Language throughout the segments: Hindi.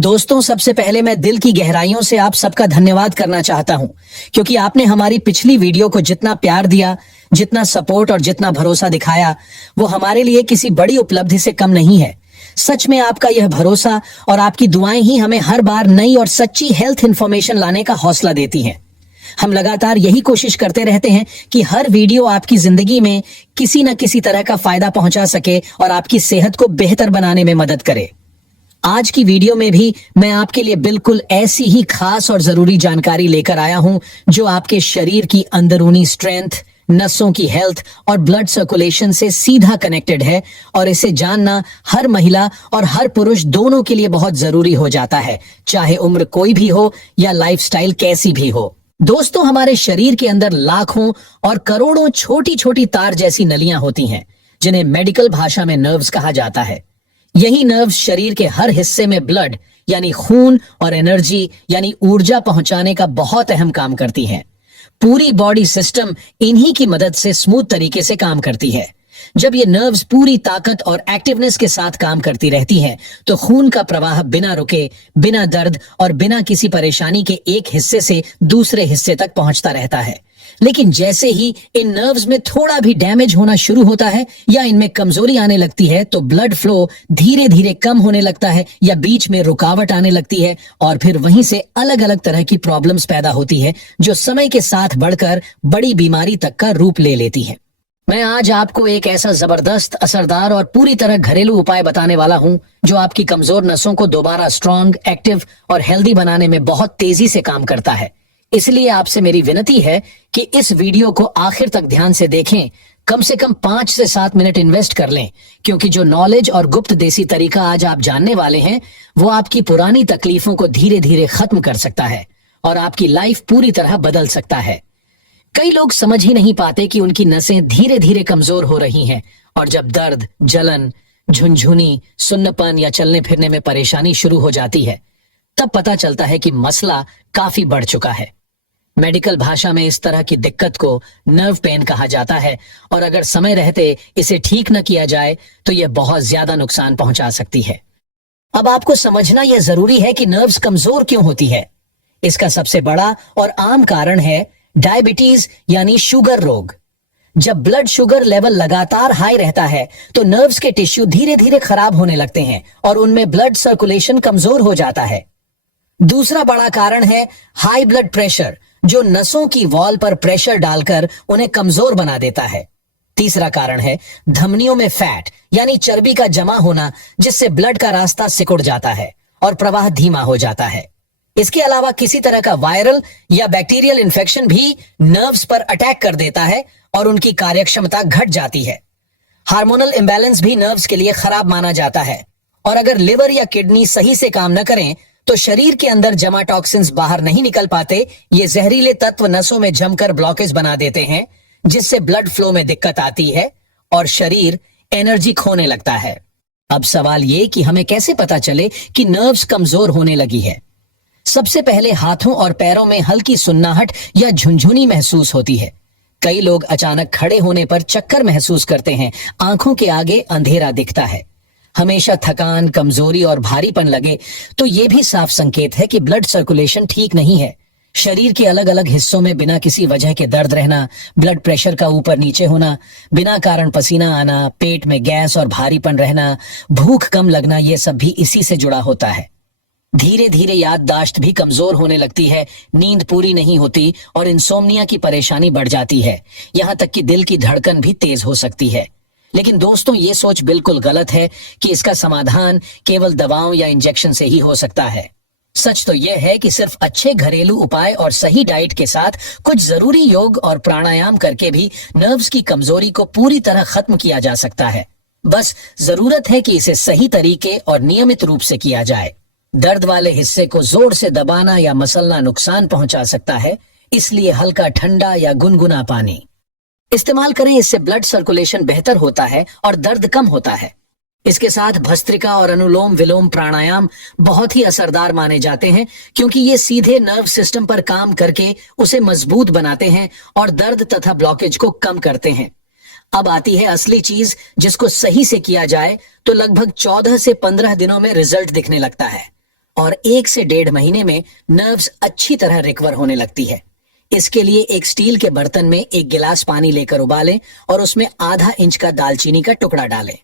दोस्तों, सबसे पहले मैं दिल की गहराइयों से आप सबका धन्यवाद करना चाहता हूं, क्योंकि आपने हमारी पिछली वीडियो को जितना प्यार दिया, जितना सपोर्ट और जितना भरोसा दिखाया, वो हमारे लिए किसी बड़ी उपलब्धि से कम नहीं है। सच में आपका यह भरोसा और आपकी दुआएं ही हमें हर बार नई और सच्ची हेल्थ इंफॉर्मेशन लाने का हौसला देती हैं। हम लगातार यही कोशिश करते रहते हैं कि हर वीडियो आपकी जिंदगी में किसी न किसी तरह का फायदा पहुंचा सके और आपकी सेहत को बेहतर बनाने में मदद करे। आज की वीडियो में भी मैं आपके लिए बिल्कुल ऐसी ही खास और जरूरी जानकारी लेकर आया हूं, जो आपके शरीर की अंदरूनी स्ट्रेंथ, नसों की हेल्थ और ब्लड सर्कुलेशन से सीधा कनेक्टेड है, और इसे जानना हर महिला और हर पुरुष दोनों के लिए बहुत जरूरी हो जाता है, चाहे उम्र कोई भी हो या लाइफस्टाइल कैसी भी हो। दोस्तों, हमारे शरीर के अंदर लाखों और करोड़ों छोटी छोटी तार जैसी नलियां होती हैं, जिन्हें मेडिकल भाषा में नर्व्स कहा जाता है। यही नर्व्स शरीर के हर हिस्से में ब्लड यानी खून और एनर्जी यानी ऊर्जा पहुंचाने का बहुत अहम काम करती हैं। पूरी बॉडी सिस्टम इन्हीं की मदद से स्मूथ तरीके से काम करती है। जब ये नर्व्स पूरी ताकत और एक्टिवनेस के साथ काम करती रहती हैं, तो खून का प्रवाह बिना रुके, बिना दर्द और बिना किसी परेशानी के एक हिस्से से दूसरे हिस्से तक पहुंचता रहता है। लेकिन जैसे ही इन नर्व्स में थोड़ा भी डैमेज होना शुरू होता है या इनमें कमजोरी आने लगती है, तो ब्लड फ्लो धीरे धीरे कम होने लगता है या बीच में रुकावट आने लगती है, और फिर वहीं से अलग अलग तरह की प्रॉब्लम्स पैदा होती है, जो समय के साथ बढ़कर बड़ी बीमारी तक का रूप ले लेती है। मैं आज आपको एक ऐसा जबरदस्त, असरदार और पूरी तरह घरेलू उपाय बताने वाला हूं, जो आपकी कमजोर नसों को दोबारा स्ट्रांग, एक्टिव और हेल्दी बनाने में बहुत तेजी से काम करता है। इसलिए आपसे मेरी विनती है कि इस वीडियो को आखिर तक ध्यान से देखें। कम से कम 5 से 7 मिनट इन्वेस्ट कर लें, क्योंकि जो नॉलेज और गुप्त देसी तरीका आज आप जानने वाले हैं, वो आपकी पुरानी तकलीफों को धीरे धीरे खत्म कर सकता है और आपकी लाइफ पूरी तरह बदल सकता है। कई लोग समझ ही नहीं पाते कि उनकी नसें धीरे धीरे कमजोर हो रही हैं, और जब दर्द, जलन, झुनझुनी, सुन्नपन या चलने फिरने में परेशानी शुरू हो जाती है, तब पता चलता है कि मसला काफी बढ़ चुका है। मेडिकल भाषा में इस तरह की दिक्कत को नर्व पेन कहा जाता है, और अगर समय रहते इसे ठीक न किया जाए तो यह बहुत ज्यादा नुकसान पहुंचा सकती है। अब आपको समझना यह जरूरी है कि नर्व्स कमजोर क्यों होती है। इसका सबसे बड़ा और आम कारण है डायबिटीज यानी शुगर रोग। जब ब्लड शुगर लेवल लगातार हाई रहता है, तो नर्व्स के टिश्यू धीरे धीरे खराब होने लगते हैं और उनमें ब्लड सर्कुलेशन कमजोर हो जाता है। दूसरा बड़ा कारण है हाई ब्लड प्रेशर, जो नसों की वॉल पर प्रेशर डालकर उन्हें कमजोर बना देता है। तीसरा कारण है धमनियों में फैट यानी चर्बी का जमा होना, जिससे ब्लड का रास्ता सिकुड़ जाता है और प्रवाह धीमा हो जाता है। इसके अलावा किसी तरह का वायरल या बैक्टीरियल इन्फेक्शन भी नर्व्स पर अटैक कर देता है और उनकी कार्यक्षमता घट जाती है। हार्मोनल इम्बैलेंस भी नर्व्स के लिए खराब माना जाता है, और अगर लिवर या किडनी सही से काम न करें, तो शरीर के अंदर जमा टॉक्सिन्स बाहर नहीं निकल पाते। ये जहरीले तत्व नसों में जमकर ब्लॉकेज बना देते हैं, जिससे ब्लड फ्लो में दिक्कत आती है और शरीर एनर्जी खोने लगता है। अब सवाल ये कि हमें कैसे पता चले कि नर्व्स कमजोर होने लगी है। सबसे पहले हाथों और पैरों में हल्की सुन्नाहट या झुनझुनी महसूस होती है। कई लोग अचानक खड़े होने पर चक्कर महसूस करते हैं, आंखों के आगे अंधेरा दिखता है। हमेशा थकान, कमजोरी और भारीपन लगे, तो ये भी साफ संकेत है कि ब्लड सर्कुलेशन ठीक नहीं है। शरीर के अलग अलग हिस्सों में बिना किसी वजह के दर्द रहना, ब्लड प्रेशर का ऊपर नीचे होना, बिना कारण पसीना आना, पेट में गैस और भारीपन रहना, भूख कम लगना, ये सब भी इसी से जुड़ा होता है। धीरे धीरे याददाश्त भी कमजोर होने लगती है, नींद पूरी नहीं होती और इंसोम्निया की परेशानी बढ़ जाती है। यहाँ तक कि दिल की धड़कन भी तेज हो सकती है। लेकिन दोस्तों, ये सोच बिल्कुल गलत है कि इसका समाधान केवल दवाओं या इंजेक्शन से ही हो सकता है। सच तो यह है कि सिर्फ अच्छे घरेलू उपाय और सही डाइट के साथ कुछ जरूरी योग और प्राणायाम करके भी नर्व्स की कमजोरी को पूरी तरह खत्म किया जा सकता है। बस जरूरत है कि इसे सही तरीके और नियमित रूप से किया जाए। दर्द वाले हिस्से को जोर से दबाना या मसलना नुकसान पहुंचा सकता है, इसलिए हल्का ठंडा या गुनगुना पानी इस्तेमाल करें। इससे ब्लड सर्कुलेशन बेहतर होता है और दर्द कम होता है। इसके साथ भस्त्रिका और अनुलोम विलोम प्राणायाम बहुत ही असरदार माने जाते हैं, क्योंकि ये सीधे नर्व सिस्टम पर काम करके उसे मजबूत बनाते हैं और दर्द तथा ब्लॉकेज को कम करते हैं। अब आती है असली चीज, जिसको सही से किया जाए तो लगभग 14 से 15 दिनों में रिजल्ट दिखने लगता है। और 1 से 1.5 महीने में नर्व्स अच्छी तरह रिकवर होने लगती है। इसके लिए एक स्टील के बर्तन में 1 गिलास पानी लेकर उबालें और उसमें ½ इंच का दालचीनी का टुकड़ा डालें।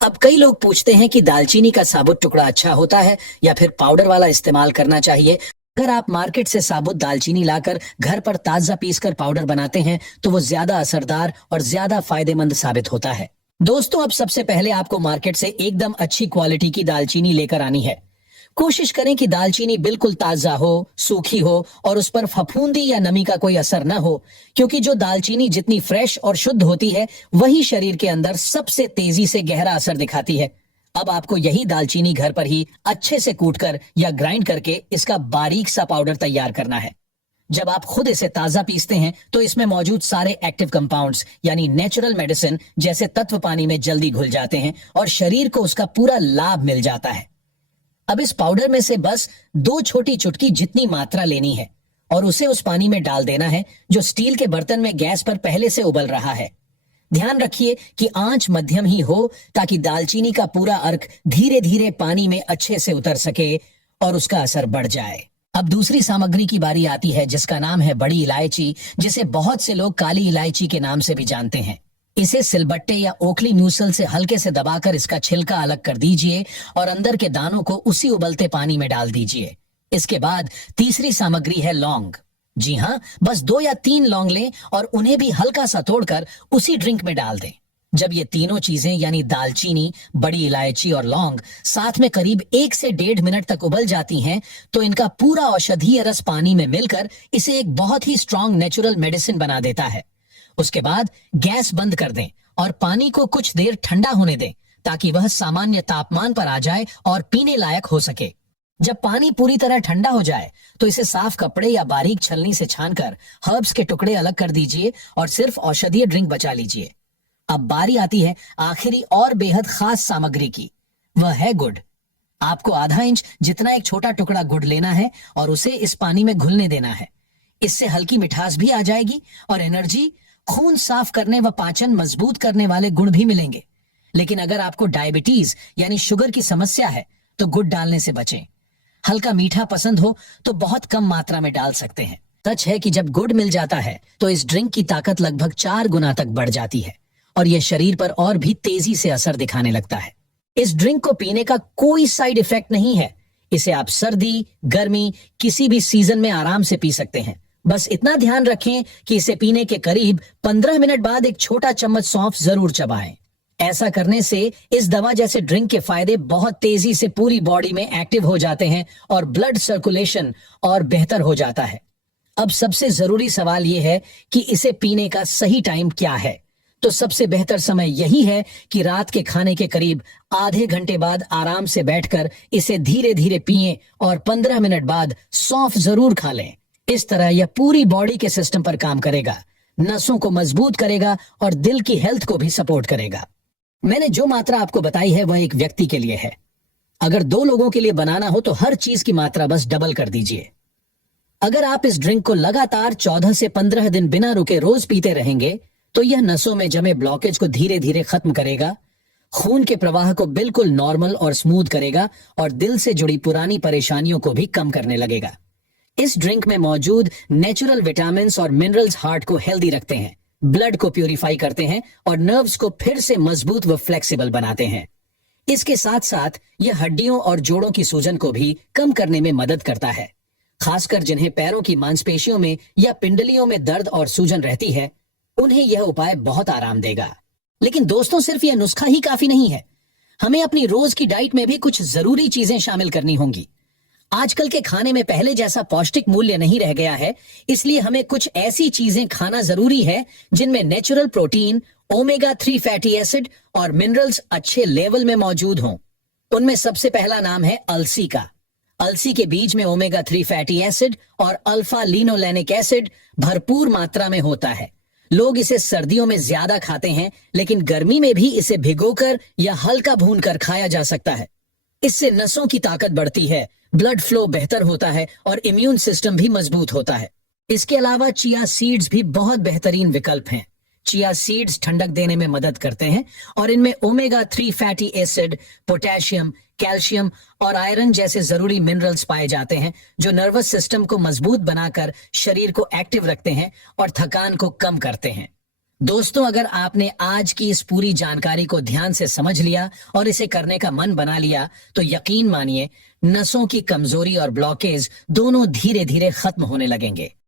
अब कई लोग पूछते हैं कि दालचीनी का साबुत टुकड़ा अच्छा होता है या फिर पाउडर वाला इस्तेमाल करना चाहिए। अगर आप मार्केट से साबुत दालचीनी लाकर घर पर ताजा पीसकर पाउडर बनाते हैं तो वो ज्यादा असरदार और ज्यादा फायदेमंद साबित होता है। दोस्तों, अब सबसे पहले आपको मार्केट से एकदम अच्छी क्वालिटी की दालचीनी लेकर आनी है। कोशिश करें कि दालचीनी बिल्कुल ताजा हो, सूखी हो और उस पर फफूंदी या नमी का कोई असर न हो, क्योंकि जो दालचीनी जितनी फ्रेश और शुद्ध होती है वही शरीर के अंदर सबसे तेजी से गहरा असर दिखाती है। अब आपको यही दालचीनी घर पर ही अच्छे से कूटकर या ग्राइंड करके इसका बारीक सा पाउडर तैयार करना है। जब आप खुद इसे ताजा पीसते हैं तो इसमें मौजूद सारे एक्टिव कंपाउंड्स यानी नेचुरल मेडिसिन जैसे तत्व पानी में जल्दी घुल जाते हैं और शरीर को उसका पूरा लाभ मिल जाता है। अब इस पाउडर में से बस 2 छोटी चुटकी जितनी मात्रा लेनी है और उसे उस पानी में डाल देना है जो स्टील के बर्तन में गैस पर पहले से उबल रहा है। ध्यान रखिए कि आंच मध्यम ही हो ताकि दालचीनी का पूरा अर्क धीरे धीरे पानी में अच्छे से उतर सके और उसका असर बढ़ जाए। अब दूसरी सामग्री की बारी आती है जिसका नाम है बड़ी इलायची, जिसे बहुत से लोग काली इलायची के नाम से भी जानते हैं। इसे सिलबट्टे या ओखली म्यूसल से हल्के से दबाकर इसका छिलका अलग कर दीजिए और अंदर के दानों को उसी उबलते पानी में डाल दीजिए। इसके बाद तीसरी सामग्री है लौंग। जी हाँ, बस 2 या 3 लौंग लें और उन्हें भी हल्का सा तोड़कर उसी ड्रिंक में डाल दें। जब ये तीनों चीजें यानी दालचीनी, बड़ी इलायची और लौंग साथ में करीब 1 से 1.5 मिनट तक उबल जाती हैं, तो इनका पूरा औषधीय रस पानी में मिलकर इसे एक बहुत ही स्ट्रॉन्ग नेचुरल मेडिसिन बना देता है। उसके बाद गैस बंद कर दें और पानी को कुछ देर ठंडा होने दें ताकि वह सामान्य तापमान पर आ जाए और पीने लायक हो सके। जब पानी पूरी तरह ठंडा हो जाए तो इसे साफ कपड़े या बारीक छलनी से छानकर हर्ब्स के टुकड़े अलग कर दीजिए और सिर्फ औषधीय ड्रिंक बचा लीजिए। अब बारी आती है आखिरी और बेहद खास सामग्री की, वह है गुड़। आपको ½ इंच जितना एक छोटा टुकड़ा गुड़ लेना है और उसे इस पानी में घुलने देना है। इससे हल्की मिठास भी आ जाएगी और एनर्जी, खून साफ करने व पाचन मजबूत करने वाले गुण भी मिलेंगे। लेकिन अगर आपको डायबिटीज यानी शुगर की समस्या है तो गुड़ डालने से बचें। हल्का मीठा पसंद हो तो बहुत कम मात्रा में डाल सकते हैं। सच है कि जब गुड़ मिल जाता है तो इस ड्रिंक की ताकत लगभग 4 गुना तक बढ़ जाती है और यह शरीर पर और भी तेजी से असर दिखाने लगता है। इस ड्रिंक को पीने का कोई साइड इफेक्ट नहीं है। इसे आप सर्दी, गर्मी, किसी भी सीजन में आराम से पी सकते हैं। बस इतना ध्यान रखें कि इसे पीने के करीब 15 मिनट बाद एक छोटा चम्मच सौंफ जरूर चबाएं। ऐसा करने से इस दवा जैसे ड्रिंक के फायदे बहुत तेजी से पूरी बॉडी में एक्टिव हो जाते हैं और ब्लड सर्कुलेशन और बेहतर हो जाता है। अब सबसे जरूरी सवाल यह है कि इसे पीने का सही टाइम क्या है। तो सबसे बेहतर समय यही है कि रात के खाने के करीब आधे घंटे बाद आराम से बैठकर इसे धीरे धीरे पिएं और 15 मिनट बाद सौंफ जरूर खा लें। इस तरह यह पूरी बॉडी के सिस्टम पर काम करेगा, नसों को मजबूत करेगा और दिल की हेल्थ को भी सपोर्ट करेगा। मैंने जो मात्रा आपको बताई है वह एक व्यक्ति के लिए है। अगर 2 लोगों के लिए बनाना हो तो हर चीज की मात्रा बस डबल कर दीजिए। अगर आप इस ड्रिंक को लगातार 14 से 15 दिन बिना रुके रोज पीते रहेंगे तो यह नसों में जमे ब्लॉकेज को धीरे धीरे खत्म करेगा, खून के प्रवाह को बिल्कुल नॉर्मल और स्मूथ करेगा और दिल से जुड़ी पुरानी परेशानियों को भी कम करने लगेगा। इस ड्रिंक में मौजूद नेचुरल विटामिन्स और मिनरल्स हार्ट को हेल्दी रखते हैं, ब्लड को प्यूरिफाई करते हैं और नर्व्स को फिर से मजबूत व फ्लेक्सिबल बनाते हैं। इसके साथ साथ यह हड्डियों और जोड़ों की सूजन को भी कम करने में मदद करता है। खासकर जिन्हें पैरों की मांसपेशियों में या पिंडलियों में दर्द और सूजन रहती है, उन्हें यह उपाय बहुत आराम देगा। लेकिन दोस्तों, सिर्फ यह नुस्खा ही काफी नहीं है। हमें अपनी रोज की डाइट में भी कुछ जरूरी चीजें शामिल करनी होंगी। आजकल के खाने में पहले जैसा पौष्टिक मूल्य नहीं रह गया है, इसलिए हमें कुछ ऐसी चीजें खाना जरूरी है जिनमें natural protein, omega 3 fatty acid और मिनरल्स अच्छे लेवल में मौजूद हों। उनमें सबसे पहला नाम है अलसी का। अलसी के बीज में ओमेगा 3 फैटी एसिड और अल्फा लिनोलेनिक एसिड भरपूर मात्रा में होता है। लोग इसे सर्दियों में ज्यादा खाते हैं, लेकिन गर्मी में भी इसे भिगोकर या हल्का भूनकर खाया जा सकता है। इससे नसों की ताकत बढ़ती है, ब्लड फ्लो बेहतर होता है और इम्यून सिस्टम भी मजबूत होता है। इसके अलावा चिया सीड्स भी बहुत बेहतरीन विकल्प हैं। चिया सीड्स ठंडक देने में मदद करते हैं और इनमें omega 3 fatty acid, potassium, calcium और आयरन जैसे जरूरी मिनरल्स पाए जाते हैं जो नर्वस सिस्टम को मजबूत बनाकर शरीर को एक्टिव रखते हैं और थकान को कम करते हैं। दोस्तों, अगर आपने आज की इस पूरी जानकारी को ध्यान से समझ लिया और इसे करने का मन बना लिया तो यकीन मानिए नसों की कमजोरी और ब्लॉकेज दोनों धीरे धीरे खत्म होने लगेंगे।